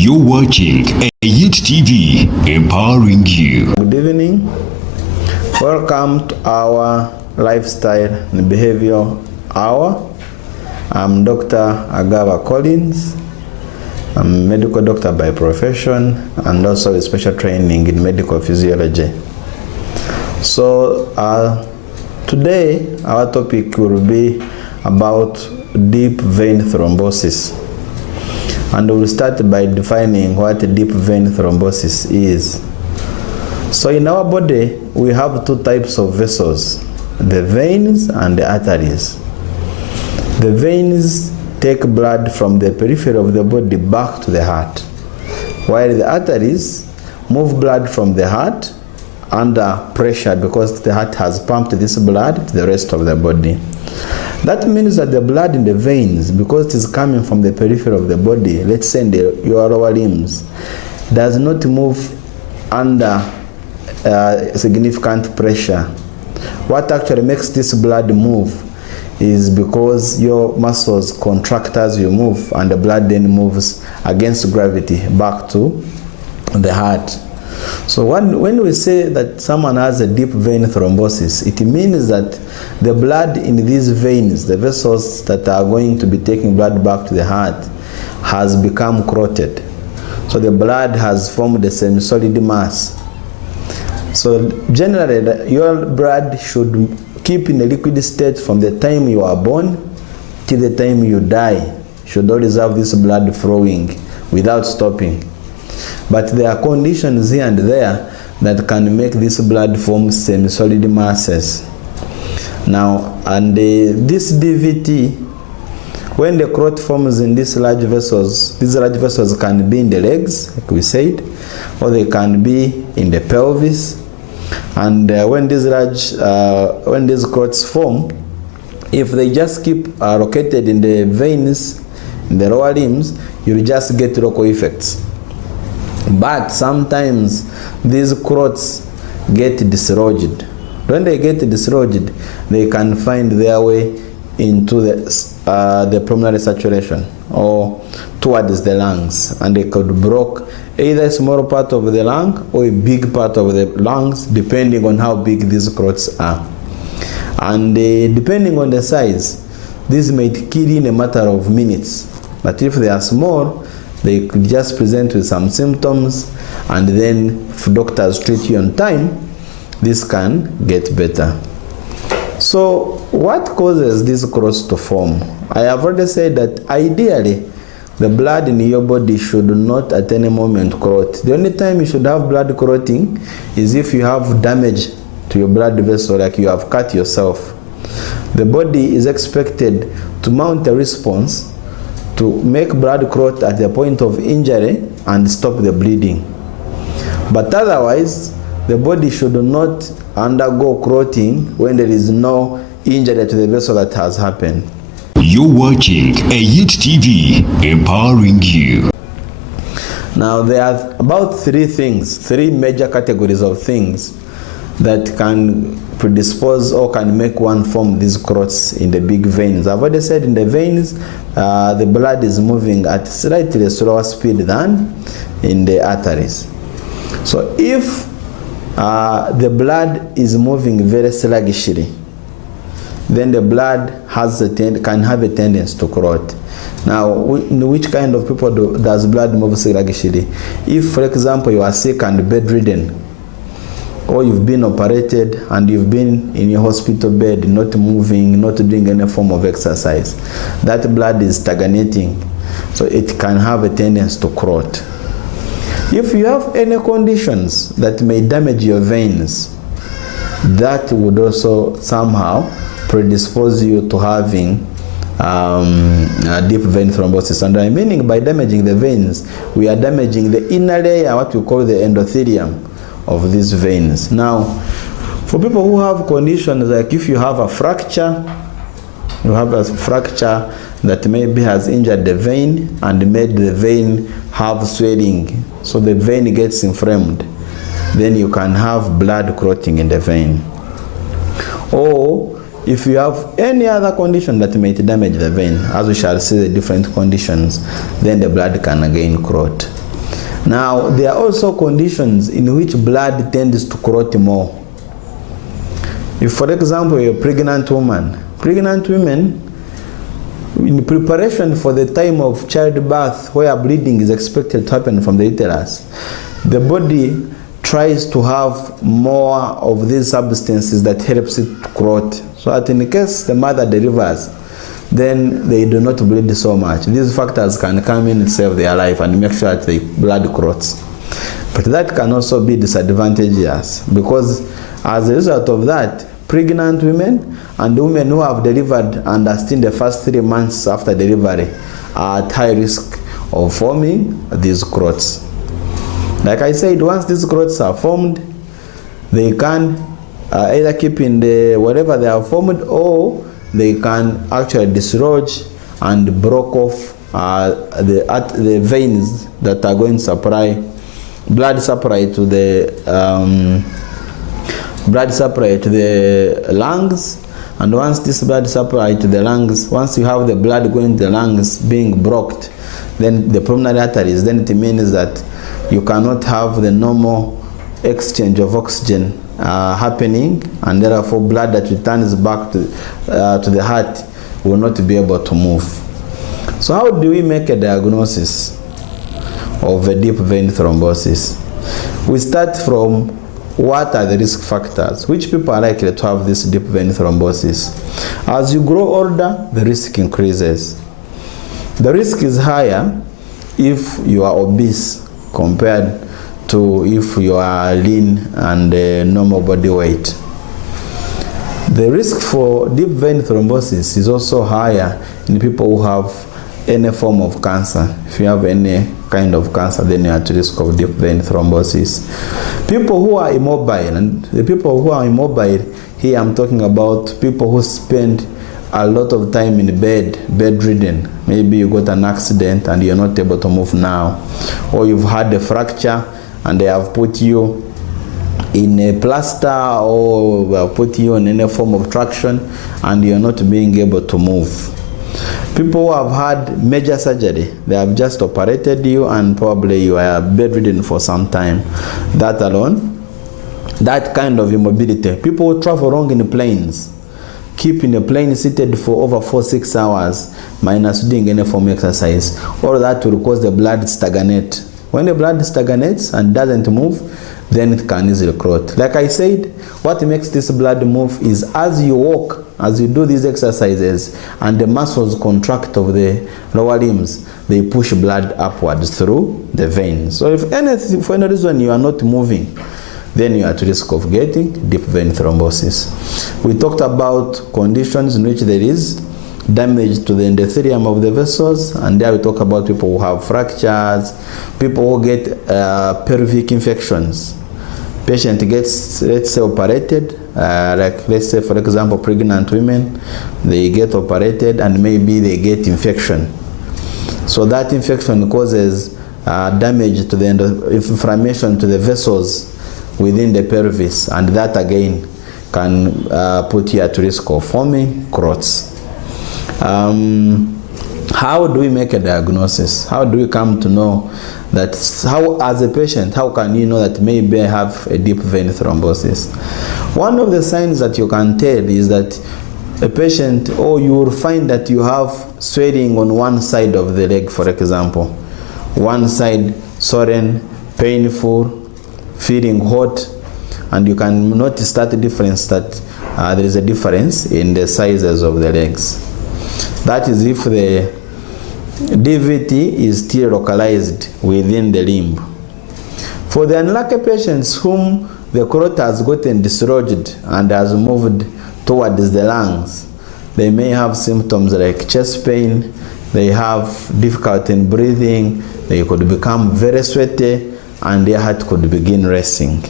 You're watching Youth TV, empowering you. Good evening. Welcome to our Lifestyle and Behavioral Hour. I'm Dr. Agaba Collins. I'm a medical doctor by profession and also with special training in medical physiology. So today our topic will be about deep vein thrombosis. And we'll start by defining what deep vein thrombosis is. So in our body, we have two types of vessels, the veins and the arteries. The veins take blood from the periphery of the body back to the heart, while the arteries move blood from the heart under pressure because the heart has pumped this blood to the rest of the body. That means that the blood in the veins, because it is coming from the periphery of the body, let's say in your lower limbs, does not move under significant pressure. What actually makes this blood move is because your muscles contract as you move, and the blood then moves against gravity back to the heart. So when we say that someone has a deep vein thrombosis, it means that the blood in these veins, the vessels that are going to be taking blood back to the heart, has become clotted. So the blood has formed a semi-solid mass. So generally, your blood should keep in a liquid state from the time you are born till the time you die. Should always have this blood flowing without stopping. But there are conditions here and there that can make this blood form semi-solid masses. Now, and this DVT, when the clot forms in these large vessels can be in the legs, like we said, or they can be in the pelvis. And when these clots form, if they just keep located in the veins, in the lower limbs, you'll just get local effects. But sometimes these clots get dislodged. When they get dislodged, they can find their way into the pulmonary circulation or towards the lungs, and they could block either a small part of the lung or a big part of the lungs, depending on how big these clots are. And depending on the size, this might kill in a matter of minutes. But if they are small, they could just present with some symptoms, and then if doctors treat you on time, this can get better. So what causes these clots to form? I have already said that ideally the blood in your body should not at any moment clot. The only time you should have blood clotting is if you have damage to your blood vessel, like you have cut yourself. The body is expected to mount a response to make blood clot at the point of injury and stop the bleeding. But otherwise, the body should not undergo clotting when there is no injury to the vessel that has happened. You're watching Youth TV, empowering you. Now there are about three major categories of things that can predispose or can make one form these clots in the big veins. I've already said in the veins, the blood is moving at slightly slower speed than in the arteries. So if the blood is moving very sluggishly, then the blood can have a tendency to clot. Now, in which kind of people does blood move sluggishly? If, for example, you are sick and bedridden, or you've been operated and you've been in your hospital bed, not moving, not doing any form of exercise, that blood is stagnating, so it can have a tendency to clot. If you have any conditions that may damage your veins, that would also somehow predispose you to having deep vein thrombosis. And I meaning by damaging the veins, we are damaging the inner layer, what we call the endothelium of these veins. Now, for people who have conditions like if you have a fracture, that maybe has injured the vein and made the vein have swelling, so the vein gets inflamed, then you can have blood clotting in the vein. Or if you have any other condition that may damage the vein, as we shall see the different conditions, then the blood can again clot. Now, there are also conditions in which blood tends to clot more. If, for example, you're a pregnant women, in preparation for the time of childbirth, where bleeding is expected to happen from the uterus, the body tries to have more of these substances that helps it to clot. So that in case the mother delivers, then they do not bleed so much. These factors can come in and save their life and make sure that the blood clots. But that can also be disadvantageous, because as a result of that, pregnant women and women who have delivered and are still in the first 3 months after delivery are at high risk of forming these clots. Like I said, once these clots are formed, they can either keep in the whatever they are formed, or they can actually dislodge and block off the veins that are going to supply blood supply to the lungs. And once this blood supply to the lungs, once you have the blood going to the lungs being blocked, then the pulmonary arteries, then it means that you cannot have the normal exchange of oxygen happening, and therefore blood that returns back to the heart will not be able to move. So how do we make a diagnosis of a deep vein thrombosis? We start from what are the risk factors, which people are likely to have this deep vein thrombosis. As you grow older, the risk increases. The risk is higher if you are obese compared to if you are lean and normal body weight. The risk for deep vein thrombosis is also higher in people who have any form of cancer. If you have any kind of cancer, then you are at risk of deep vein thrombosis. People who are immobile, and the people who are immobile, here I'm talking about people who spend a lot of time in bed, bedridden. Maybe you got an accident and you're not able to move now, or you've had a fracture and they have put you in a plaster, or put you in any form of traction and you're not being able to move. People who have had major surgery, they have just operated you and probably you are bedridden for some time. That alone, that kind of immobility. People who travel long in planes, keep in a plane seated for over 4-6 hours minus doing any form of exercise, all that will cause the blood to stagnate. When the blood stagnates and doesn't move, then it can easily clot. Like I said, what makes this blood move is as you walk, as you do these exercises and the muscles contract of the lower limbs, they push blood upwards through the veins. So if anything, for any reason you are not moving, then you are at risk of getting deep vein thrombosis. We talked about conditions in which there is damage to the endothelium of the vessels, and there we talk about people who have fractures, people who get pelvic infections. Patient gets, let's say, operated, like let's say, for example, pregnant women, they get operated and maybe they get infection. So that infection causes damage to the inflammation to the vessels within the pelvis, and that again can put you at risk of forming clots. How do we make a diagnosis? How do we come to know that, how as a patient, how can you know that maybe I have a deep vein thrombosis? One of the signs that you can tell is that a patient, or you will find that you have swelling on one side of the leg, for example. One side swollen, painful, feeling hot, and you can notice that difference, that there is a difference in the sizes of the legs. That is if the DVT is still localized within the limb. For the unlucky patients whom the clot has gotten dislodged and has moved towards the lungs, they may have symptoms like chest pain, they have difficulty in breathing, they could become very sweaty, and their heart could begin racing.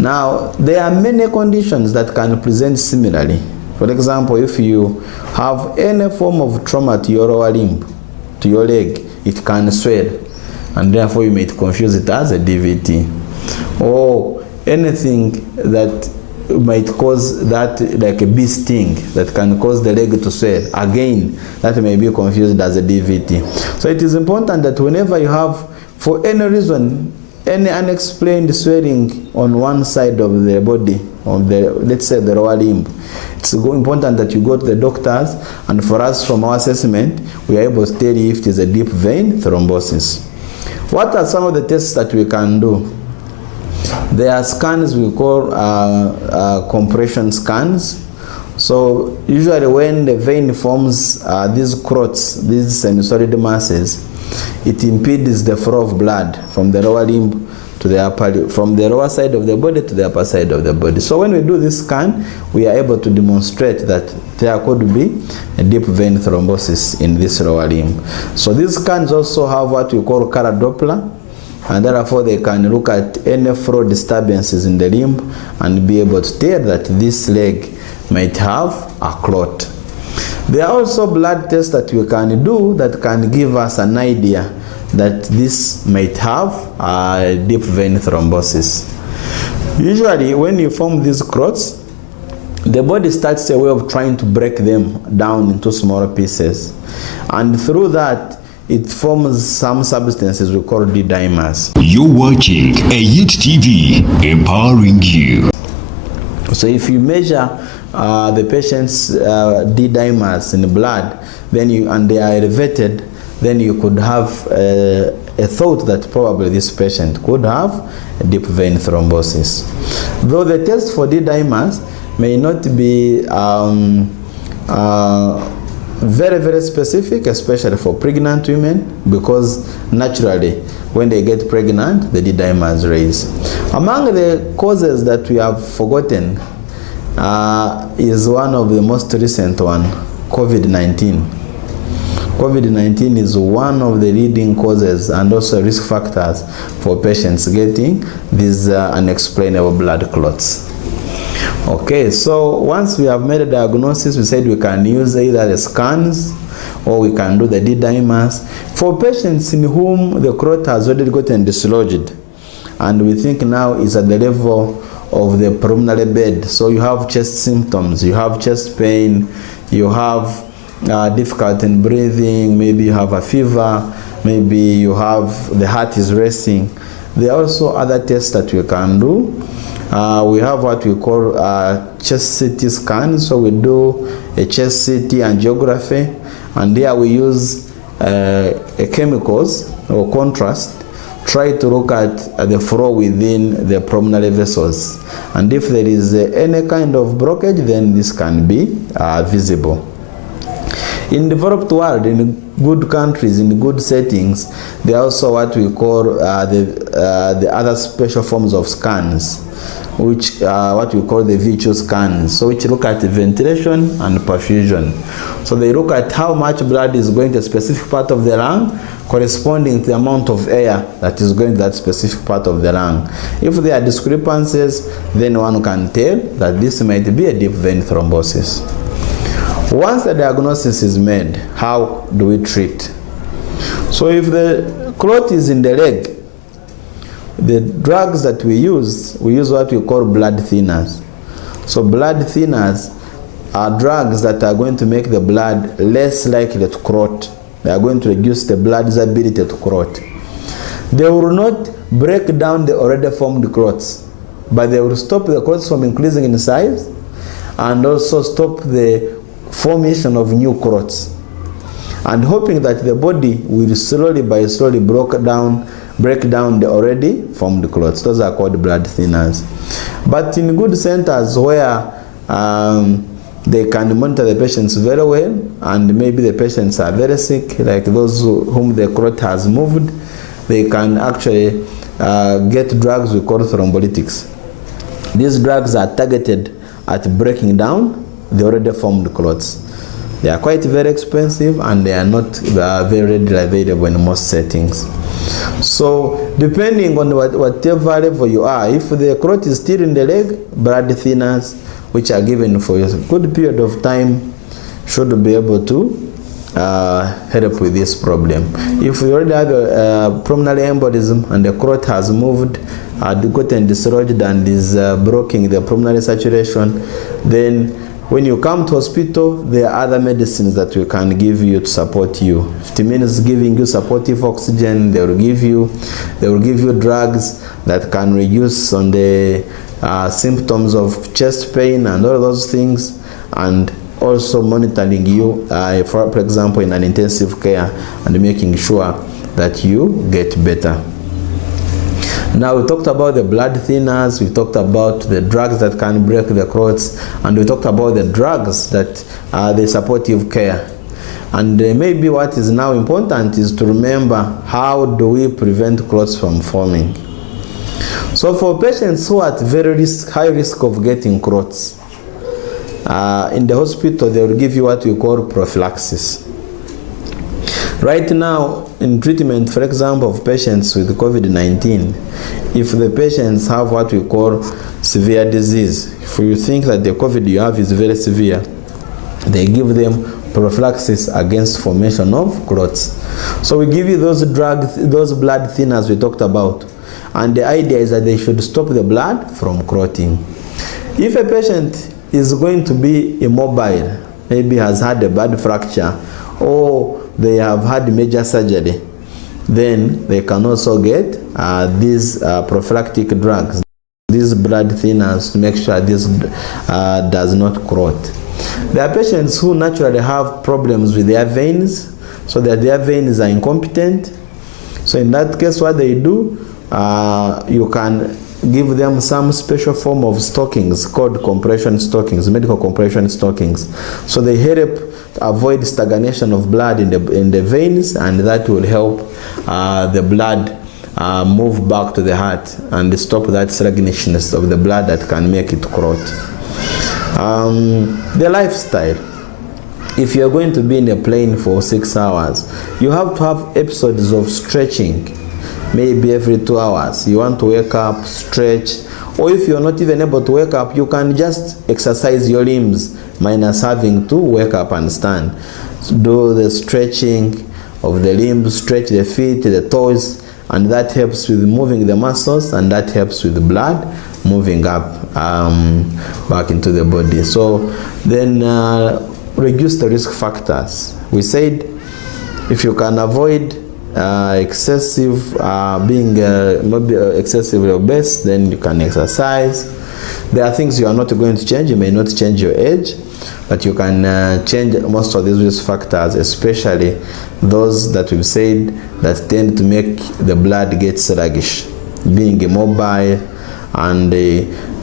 Now, there are many conditions that can present similarly. For example, if you have any form of trauma to your lower limb, to your leg, it can swell, and therefore you may confuse it as a DVT. Or anything that might cause that, like a bee sting, that can cause the leg to swell, again, that may be confused as a DVT. So it is important that whenever you have For any reason, any unexplained swelling on one side of the body, of the, let's say the lower limb, it's important that you go to the doctors, and for us, from our assessment, we are able to tell you if it is a deep vein thrombosis. What are some of the tests that we can do? There are scans we call compression scans. So usually when the vein forms these clots, these semi-solid masses, it impedes the flow of blood from the lower limb to the upper, from the lower side of the body to the upper side of the body. So when we do this scan, we are able to demonstrate that there could be a deep vein thrombosis in this lower limb. So these scans also have what we call color Doppler, and therefore they can look at any flow disturbances in the limb and be able to tell that this leg might have a clot. There are also blood tests that we can do that can give us an idea that this might have a deep vein thrombosis. Usually when you form these clots, the body starts a way of trying to break them down into smaller pieces, and through that it forms some substances we call D-dimers. You're watching a Youth TV, empowering you. So if you measure the patient's D-dimers in the blood, then and they are elevated, then you could have a thought that probably this patient could have a deep vein thrombosis. Though the test for D-dimers may not be very, very specific, especially for pregnant women, because naturally when they get pregnant, the D-dimers raise. Among the causes that we have forgotten is one of the most recent one, COVID-19. COVID-19 is one of the leading causes and also risk factors for patients getting these unexplainable blood clots. Okay, so once we have made a diagnosis, we said we can use either the scans or we can do the D-dimers. For patients in whom the clot has already gotten dislodged and we think now is at the level of the pulmonary bed, so you have chest symptoms, you have chest pain, you have difficulty in breathing, maybe you have a fever, maybe you have the heart is racing. There are also other tests that we can do. We have what we call chest CT scan. So we do a chest CT angiography, and there we use chemicals or contrast, try to look at the flow within the pulmonary vessels. And if there is any kind of blockage, then this can be visible. In developed world, in good countries, in good settings, there are also what we call the other special forms of scans, which are what we call the VHO scans, so which look at ventilation and perfusion. So they look at how much blood is going to a specific part of the lung, corresponding to the amount of air that is going to that specific part of the lung. If there are discrepancies, then one can tell that this might be a deep vein thrombosis. Once the diagnosis is made, how do we treat? So if the clot is in the leg, the drugs that we use what we call blood thinners. So blood thinners are drugs that are going to make the blood less likely to clot. They are going to reduce the blood's ability to clot. They will not break down the already formed clots, but they will stop the clots from increasing in size and also stop the formation of new clots, and hoping that the body will slowly break down the already formed clots. Those are called blood thinners. But in good centers where they can monitor the patients very well, and maybe the patients are very sick, like those whom the clot has moved, they can actually get drugs we call thrombolytics. These drugs are targeted at breaking down the already formed clots. They are quite very expensive, and they are not very readily available in most settings. So depending on whatever level you are, if the clot is still in the leg, blood thinners, which are given for a good period of time, should be able to help with this problem. If you already have a pulmonary embolism and the clot has moved, gotten dislodged and is blocking the pulmonary saturation, then When you come to hospital, there are other medicines that we can give you to support you. If it means giving you supportive oxygen, they will give you drugs that can reduce on the symptoms of chest pain and all those things, and also monitoring you, for example, in an intensive care, and making sure that you get better. Now we talked about the blood thinners, we talked about the drugs that can break the clots, and we talked about the drugs that are the supportive care. And maybe what is now important is to remember, how do we prevent clots from forming? So for patients who are at very high risk of getting clots, in the hospital they will give you what we call prophylaxis. Right now, in treatment, for example, of patients with COVID-19, if the patients have what we call severe disease, if you think that the COVID you have is very severe, they give them prophylaxis against formation of clots. So we give you those drugs, those blood thinners we talked about, and the idea is that they should stop the blood from clotting. If a patient is going to be immobile, maybe has had a bad fracture, or they have had major surgery, then they can also get these prophylactic drugs, these blood thinners, to make sure this does not clot. There are patients who naturally have problems with their veins, so that their veins are incompetent. So in that case, what they do, you can give them some special form of stockings called compression stockings, medical compression stockings. So they help avoid stagnation of blood in the veins, and that will help the blood move back to the heart and stop that sluggishness of the blood that can make it clot. The lifestyle. If you're going to be in a plane for 6 hours, you have to have episodes of stretching. Maybe every 2 hours, you want to wake up, stretch, or if you're not even able to wake up, you can just exercise your limbs, minus having to wake up and stand. So do the stretching of the limbs, stretch the feet, the toes, and that helps with moving the muscles, and that helps with the blood moving up back into the body. So then reduce the risk factors. We said if you can avoid excessive being maybe excessively obese, then you can exercise. There are things you are not going to change. You may not change your age, but you can change most of these risk factors, especially those that we've said that tend to make the blood get sluggish, being immobile, and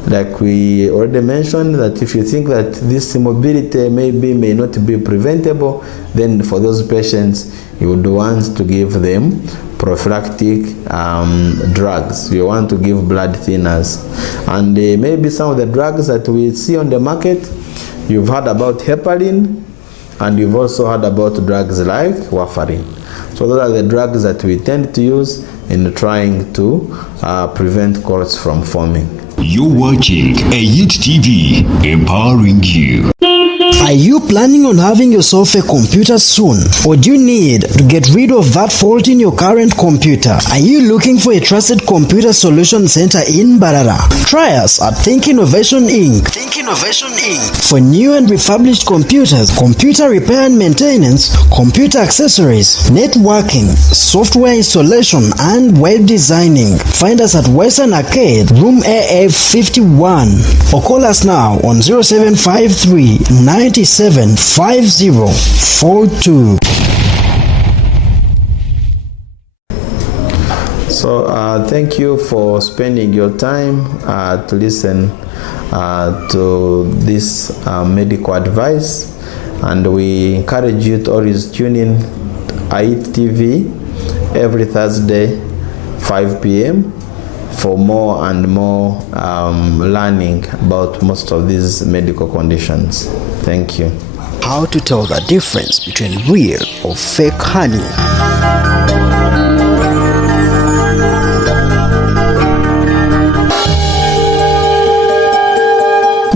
like we already mentioned, that if you think that this immobility may not be preventable, then for those patients you would want to give them prophylactic drugs. You want to give blood thinners, and maybe some of the drugs that we see on the market, you've heard about heparin, and you've also heard about drugs like warfarin. So those are the drugs that we tend to use in trying to prevent clots from forming. You're watching a Youth TV, empowering you. Are you planning on having yourself a computer soon? Or do you need to get rid of that fault in your current computer? Are you looking for a trusted computer solution center in Mbarara? Try us at Think Innovation Inc. Think Innovation Inc. For new and refurbished computers, computer repair and maintenance, computer accessories, networking, software installation, and web designing. Find us at Western Arcade, Room AF51, or call us now on 0753 975042. So thank you for spending your time to listen to this medical advice, and we encourage you to always tune in AIT TV every Thursday 5 p.m. for more and more learning about most of these medical conditions. Thank you. How to tell the difference between real or fake honey.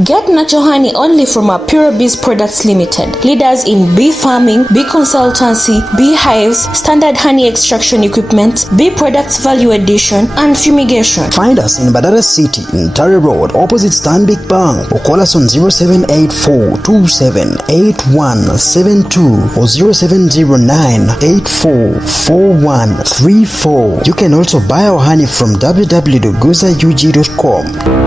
Get natural honey only from our Pure Bees Products Limited, leaders in bee farming, bee consultancy, bee hives, standard honey extraction equipment, bee products value addition, and fumigation. Find us in Mbarara City, in Tare Road, opposite Stanbic Bank, or call us on 0784-278172 or 0709-844134. You can also buy our honey from www.guzaug.com.